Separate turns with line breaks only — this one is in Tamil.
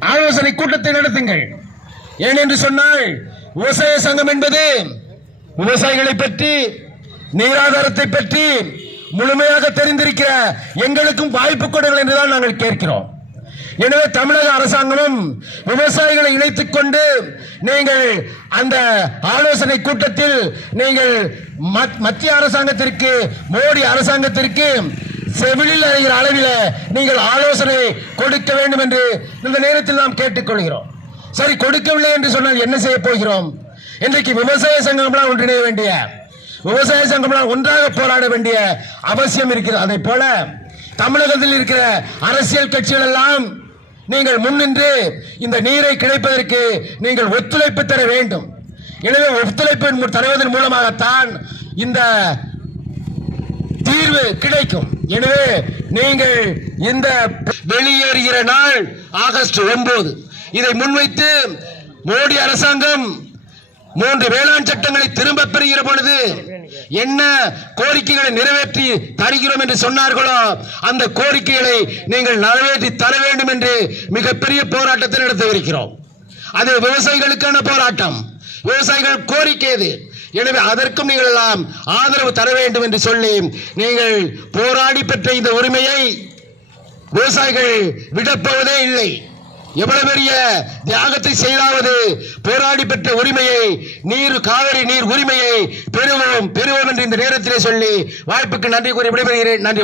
ஆலோசனை கூட்டத்தை நடத்துங்கள். ஏனென்று சொன்னால் விவசாய சங்கம் என்பது விவசாயிகளை பற்றி நீராதாரத்தை பற்றி முழுமையாக தெரிந்திருக்கிற எங்களுக்கும் வாய்ப்பு கொடுங்கள் என்றுதான் நாங்கள் கேட்கிறோம். எனவே தமிழக அரசாங்கமும் விவசாயிகளை இணைத்துக் கொண்டு நீங்கள் அந்த ஆலோசனை கூட்டத்தில் நீங்கள் மத்- மத்திய அரசாங்கத்திற்கு மோடி அரசாங்கத்திற்கு செவிலில் அறிகிற அளவில் நீங்கள் ஆலோசனை கொடுக்க வேண்டும் என்று இந்த நேரத்தில் நாம் கேட்டுக்கொள்கிறோம். சரி கொடுக்கவில்லை என்று சொன்னால் என்ன செய்ய போகிறோம்? இன்றைக்கு விவசாய சங்கம்லாம் ஒன்றிணைய வேண்டிய விவசாய சங்கம்லாம் ஒன்றாக போராட வேண்டிய அவசியம் இருக்கிறது. அதை போல தமிழகத்தில் இருக்கிற அரசியல் கட்சிகள் எல்லாம் நீங்கள் முன்னின்று இந்த நீரை கிடைப்பதற்கு நீங்கள் ஒத்துழைப்பு தர வேண்டும். எனவே ஒத்துழைப்பு தருவதன் மூலமாகத்தான் இந்த தீர்வு கிடைக்கும். எனவே நீங்கள் இந்த வெளியேறுகிற நாள் ஆகஸ்ட் ஒன்பது. இதை முன்வைத்து மோடி அரசாங்கம் மூன்று வேளாண் சட்டங்களை திரும்ப பெறுகிற பொழுது என்ன கோரிக்கைகளை நிறைவேற்றி தருகிறோம் என்று சொன்னார்களோ அந்த கோரிக்கைகளை நீங்கள் நிறைவேற்றி தர வேண்டும் என்று மிகப்பெரிய போராட்டத்தை நடத்தவிருக்கிறோம் அது விவசாயிகளுக்கான போராட்டம். விவசாயிகள் கோரிக்கை எனவே அதற்கும் நீங்கள் எல்லாம் ஆதரவு தர வேண்டும் என்று சொல்லி நீங்கள் போராடி பெற்ற இந்த உரிமையை விவசாயிகள் விடப்போவதே இல்லை. எவ்வளவு பெரிய தியாகத்தை செய்தாவது போராடி பெற்ற உரிமையை நீர் காவிரி நீர் உரிமையை பெறுவோம் பெறுவோம் என்று இந்த நேரத்திலே சொல்லி வாய்ப்புக்கு நன்றி கூறி விடைபெறுகிறேன். நன்றி